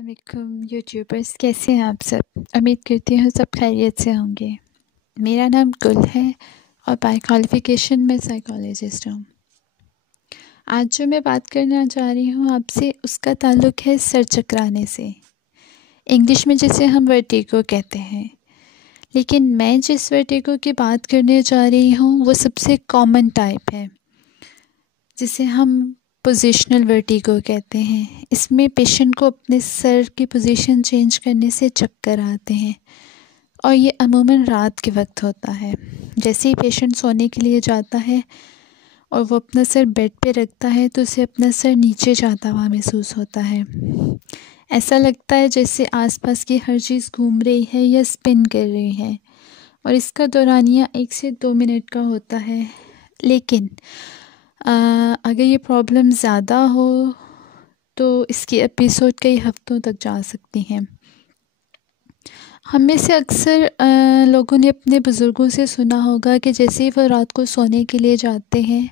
अस्सलामुअलैकुम यूट्यूबर्स, कैसे हैं आप सब। उम्मीद करती हूँ सब खैरियत से होंगे। मेरा नाम गुल है और बाय क्वालिफ़िकेशन मैं साइकोलॉजिस्ट हूँ। आज जो मैं बात करना चाह रही हूँ आपसे, उसका ताल्लुक़ है सर चकराने से। इंग्लिश में जिसे हम वर्टिगो कहते हैं, लेकिन मैं जिस वर्टिगो की बात करने जा रही हूँ वो सबसे कॉमन टाइप है, जिसे हम पोजिशनल वर्टिगो कहते हैं। इसमें पेशेंट को अपने सर की पोजीशन चेंज करने से चक्कर आते हैं और ये अमूमन रात के वक्त होता है। जैसे ही पेशेंट सोने के लिए जाता है और वो अपना सर बेड पे रखता है तो उसे अपना सर नीचे जाता हुआ महसूस होता है। ऐसा लगता है जैसे आसपास की हर चीज़ घूम रही है या स्पिन कर रही है, और इसका दौरानिया 1 से 2 मिनट का होता है। लेकिन अगर ये प्रॉब्लम ज़्यादा हो तो इसकी एपिसोड कई हफ्तों तक जा सकती हैं। हम में से अक्सर लोगों ने अपने बुज़ुर्गों से सुना होगा कि जैसे ही वो रात को सोने के लिए जाते हैं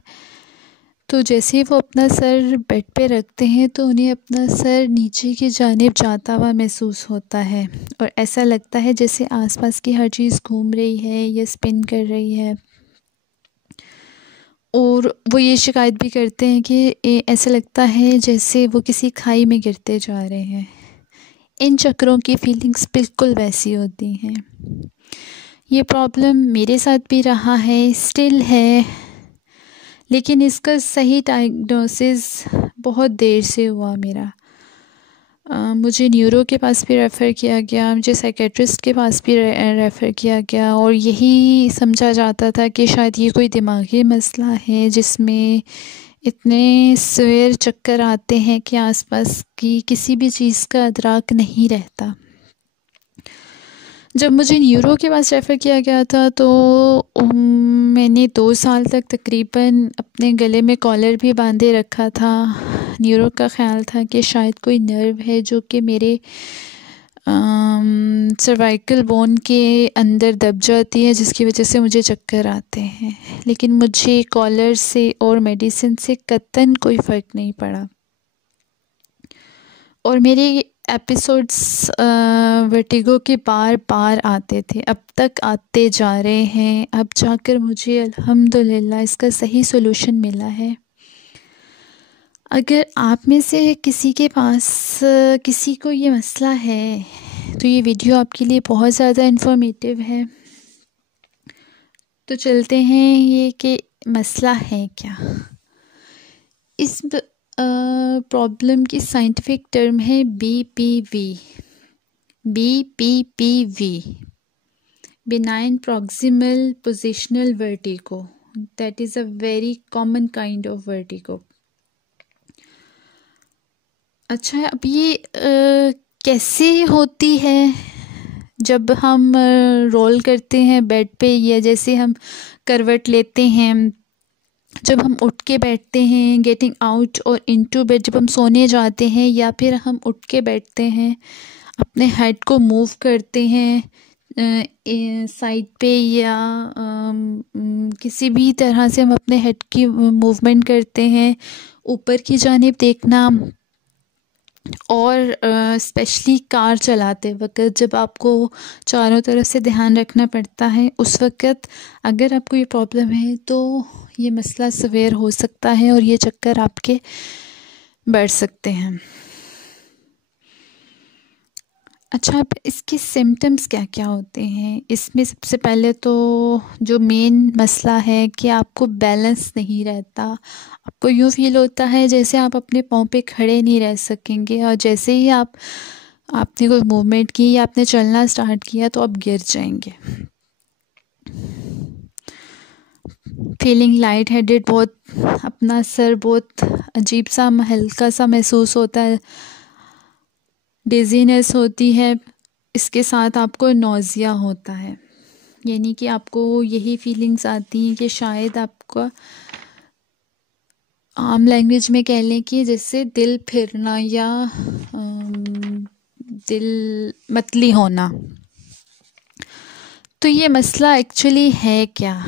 तो जैसे ही वो अपना सर बेड पे रखते हैं तो उन्हें अपना सर नीचे की जानिब जाता हुआ महसूस होता है, और ऐसा लगता है जैसे आसपास की हर चीज़ घूम रही है या स्पिन कर रही है। और वो ये शिकायत भी करते हैं कि ऐसा लगता है जैसे वो किसी खाई में गिरते जा रहे हैं। इन चक्करों की फीलिंग्स बिल्कुल वैसी होती हैं। ये प्रॉब्लम मेरे साथ भी रहा है, स्टिल है, लेकिन इसका सही डायग्नोसिस बहुत देर से हुआ मेरा। मुझे न्यूरो के पास भी रेफ़र किया गया, मुझे साइकेट्रिस्ट के पास भी रेफ़र किया गया, और यही समझा जाता था कि शायद ये कोई दिमागी मसला है जिसमें इतने सवेर चक्कर आते हैं कि आसपास की किसी भी चीज़ का अदराक नहीं रहता। जब मुझे न्यूरो के पास रेफ़र किया गया था तो मैंने 2 साल तक तकरीबन अपने गले में कॉलर भी बांधे रखा था। न्यूरो का ख़्याल था कि शायद कोई नर्व है जो कि मेरे सर्वाइकल बोन के अंदर दब जाती है, जिसकी वजह से मुझे चक्कर आते हैं। लेकिन मुझे कॉलर से और मेडिसिन से कतई कोई फ़र्क नहीं पड़ा, और मेरे एपिसोड्स वर्टिगो के बार बार आते थे, अब तक आते जा रहे हैं। अब जाकर मुझे अल्हम्दुलिल्लाह इसका सही सॉल्यूशन मिला है। अगर आप में से किसी के पास किसी को ये मसला है तो ये वीडियो आपके लिए बहुत ज़्यादा इन्फॉर्मेटिव है। तो चलते हैं ये कि मसला है क्या। इस प्रॉब्लम की साइंटिफिक टर्म है BPV, benign proximal positional vertigo. That is a very common kind of vertigo. अच्छा, अब ये कैसे होती है? जब हम रोल करते हैं बेड पे, या जैसे हम करवट लेते हैं, जब हम उठ के बैठते हैं, गेटिंग आउट और इनटू बेड, जब हम सोने जाते हैं या फिर हम उठ के बैठते हैं, अपने हेड को मूव करते हैं साइड पे, या किसी भी तरह से हम अपने हेड की मूवमेंट करते हैं, ऊपर की जानिब देखना, और स्पेशली कार चलाते वक्त जब आपको चारों तरफ से ध्यान रखना पड़ता है, उस वक़्त अगर आपको ये प्रॉब्लम है तो ये मसला सवेर हो सकता है और ये चक्कर आपके बढ़ सकते हैं। अच्छा, अब इसके सिम्टम्स क्या क्या होते हैं? इसमें सबसे पहले तो जो मेन मसला है कि आपको बैलेंस नहीं रहता। आपको यूँ फ़ील होता है जैसे आप अपने पाँव पे खड़े नहीं रह सकेंगे, और जैसे ही आपने कोई मूवमेंट की या आपने चलना स्टार्ट किया तो आप गिर जाएंगे। फीलिंग लाइट हेडेड, बहुत अपना सर बहुत अजीब सा हल्का सा महसूस होता है। डिज़ीनेस होती है, इसके साथ आपको नौज़िया होता है, यानी कि आपको यही फीलिंग्स आती हैं कि शायद आपका आम लैंग्वेज में कह लें कि जैसे दिल फिरना या दिल मतली होना। तो ये मसला एक्चुअली है क्या?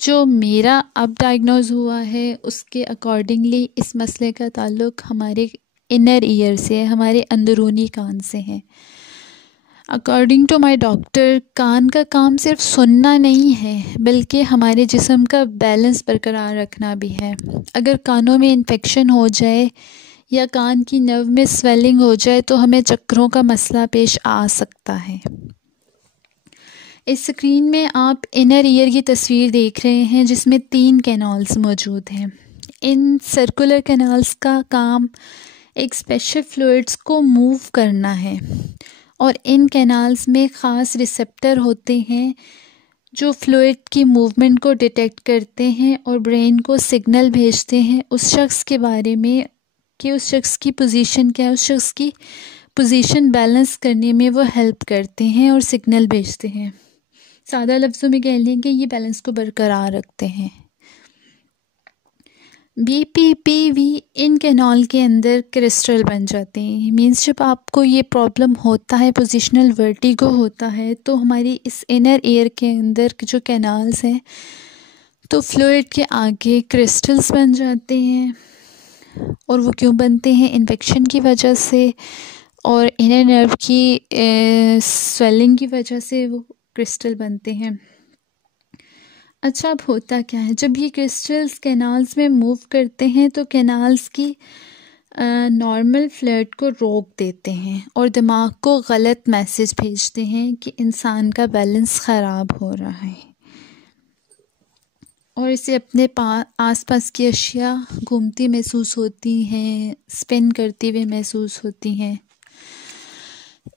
जो मेरा अब डायग्नोज हुआ है उसके अकॉर्डिंगली इस मसले का ताल्लुक़ हमारे इनर ईयर से है, हमारे अंदरूनी कान से है। अकॉर्डिंग टू माय डॉक्टर, कान का काम सिर्फ सुनना नहीं है बल्कि हमारे जिस्म का बैलेंस बरकरार रखना भी है। अगर कानों में इन्फेक्शन हो जाए या कान की नर्व में स्वेलिंग हो जाए तो हमें चक्करों का मसला पेश आ सकता है। इस स्क्रीन में आप इनर ईयर की तस्वीर देख रहे हैं जिसमें 3 कैनाल्स मौजूद हैं। इन सर्कुलर कैनाल्स का काम एक स्पेशल फ्लूइड्स को मूव करना है और इन कैनाल्स में ख़ास रिसेप्टर होते हैं जो फ्लूइड की मूवमेंट को डिटेक्ट करते हैं और ब्रेन को सिग्नल भेजते हैं उस शख्स के बारे में कि उस शख्स की पोजीशन क्या है, उस शख्स की पोजीशन बैलेंस करने में वो हेल्प करते हैं और सिग्नल भेजते हैं। सादा लफ्ज़ों में कह लें कि ये बैलेंस को बरकरार रखते हैं। BPPV इन कैनाल के अंदर क्रिस्टल बन जाते हैं। मीन्स जब आपको ये प्रॉब्लम होता है, पोजिशनल वर्टिगो होता है, तो हमारी इस इनर ईयर के अंदर जो कैनाल्स हैं तो फ्लूइड के आगे क्रिस्टल्स बन जाते हैं। और वो क्यों बनते हैं? इन्फेक्शन की वजह से और इनर नर्व की स्वेलिंग की वजह से वो क्रिस्टल बनते हैं। अच्छा, अब होता क्या है जब ये क्रिस्टल्स कैनाल्स में मूव करते हैं तो कैनाल्स की नॉर्मल फ्लड को रोक देते हैं और दिमाग को गलत मैसेज भेजते हैं कि इंसान का बैलेंस ख़राब हो रहा है और इसे अपने आसपास की अशिया घूमती महसूस होती हैं, स्पिन करती हुई महसूस होती हैं।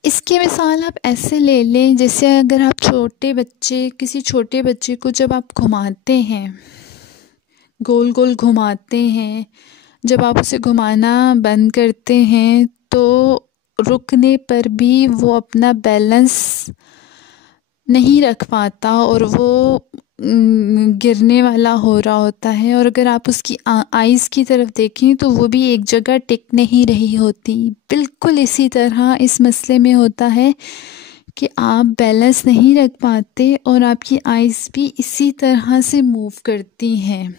इसकी मिसाल आप ऐसे ले लें जैसे अगर आप किसी छोटे बच्चे को जब आप घुमाते हैं, गोल गोल घुमाते हैं, जब आप उसे घुमाना बंद करते हैं तो रुकने पर भी वो अपना बैलेंस नहीं रख पाता और वो गिरने वाला हो रहा होता है। और अगर आप उसकी आइज़ की तरफ देखें तो वो भी एक जगह टिक नहीं रही होती। बिल्कुल इसी तरह इस मसले में होता है कि आप बैलेंस नहीं रख पाते और आपकी आइज़ भी इसी तरह से मूव करती हैं।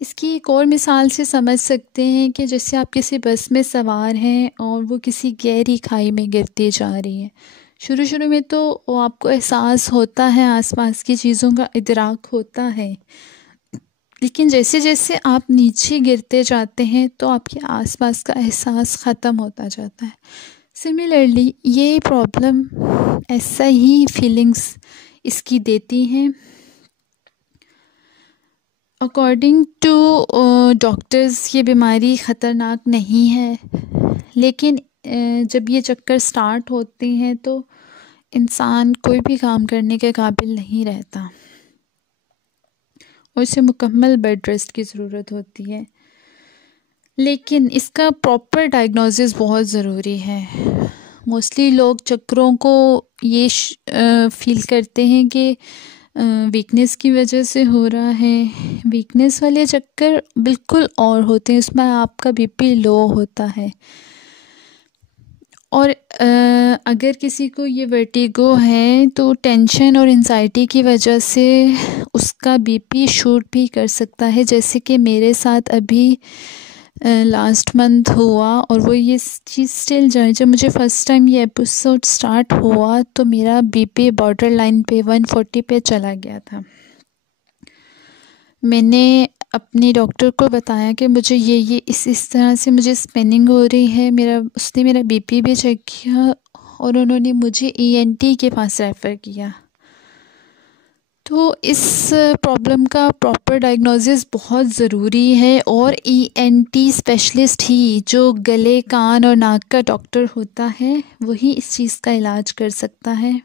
इसकी एक और मिसाल से समझ सकते हैं कि जैसे आप किसी बस में सवार हैं और वो किसी गहरी खाई में गिरती जा रही है। शुरू शुरू में तो वो आपको एहसास होता है, आसपास की चीज़ों का इदराक होता है, लेकिन जैसे जैसे आप नीचे गिरते जाते हैं तो आपके आसपास का एहसास ख़त्म होता जाता है। सिमिलरली ये प्रॉब्लम ऐसा ही फीलिंग्स इसकी देती हैं। अकॉर्डिंग टू डॉक्टर्स ये बीमारी ख़तरनाक नहीं है, लेकिन जब ये चक्कर स्टार्ट होते हैं तो इंसान कोई भी काम करने के काबिल नहीं रहता और इसे मुकम्मल बेड रेस्ट की ज़रूरत होती है। लेकिन इसका प्रॉपर डायग्नोसिस बहुत ज़रूरी है। मोस्टली लोग चक्करों को ये फील करते हैं कि वीकनेस की वजह से हो रहा है। वीकनेस वाले चक्कर बिल्कुल और होते हैं, उसमें आपका बीपी लो होता है। और अगर किसी को ये वर्टिगो है तो टेंशन और एंजाइटी की वजह से उसका बीपी शूट भी कर सकता है, जैसे कि मेरे साथ अभी लास्ट मंथ हुआ। और वो ये चीज़ स्टिल जाए, जब मुझे फ़र्स्ट टाइम ये एपिसोड स्टार्ट हुआ तो मेरा बीपी बॉर्डर लाइन पे 140 पे चला गया था। मैंने अपनी डॉक्टर को बताया कि मुझे ये इस तरह से मुझे स्पिनिंग हो रही है। उसने मेरा बीपी भी चेक किया और उन्होंने मुझे ENT के पास रेफ़र किया। तो इस प्रॉब्लम का प्रॉपर डायग्नोसिस बहुत ज़रूरी है और ENT स्पेशलिस्ट ही, जो गले, कान और नाक का डॉक्टर होता है, वही इस चीज़ का इलाज कर सकता है।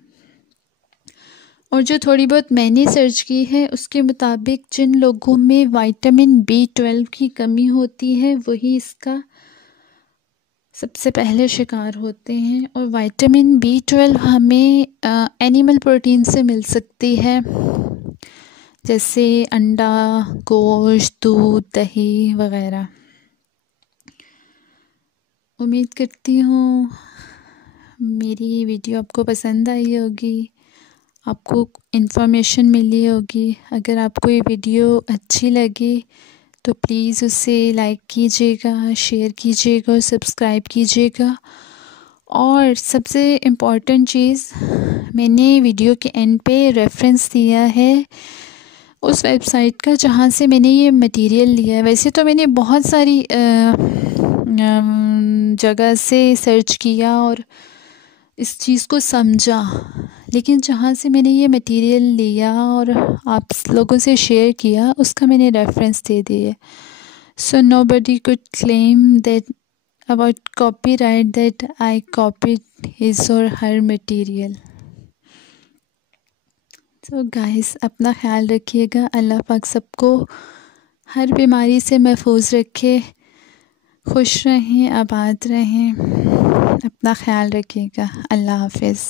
और जो थोड़ी बहुत मैंने सर्च की है उसके मुताबिक जिन लोगों में विटामिन B12 की कमी होती है वही इसका सबसे पहले शिकार होते हैं। और विटामिन B12 हमें एनिमल प्रोटीन से मिल सकती है, जैसे अंडा, गोश्त, दूध, दही वगैरह। उम्मीद करती हूँ मेरी वीडियो आपको पसंद आई होगी। आपको इन्फॉर्मेशन मिली होगी। अगर आपको ये वीडियो अच्छी लगी तो प्लीज़ उसे लाइक कीजिएगा, शेयर कीजिएगा और सब्सक्राइब कीजिएगा। और सबसे इम्पॉर्टेंट चीज़, मैंने वीडियो के एंड पे रेफरेंस दिया है उस वेबसाइट का जहाँ से मैंने ये मटेरियल लिया है। वैसे तो मैंने बहुत सारी जगह से सर्च किया और इस चीज़ को समझा, लेकिन जहाँ से मैंने ये मटेरियल लिया और आप लोगों से शेयर किया उसका मैंने रेफरेंस दे दिया। So nobody could claim that about copyright that I copied his और हर मटेरियल। तो गाइस, अपना ख्याल रखिएगा। अल्लाह पाक सबको हर बीमारी से महफूज रखे। खुश रहें, आबाद रहें। अपना ख्याल रखिएगा। अल्लाह हाफ़िज़।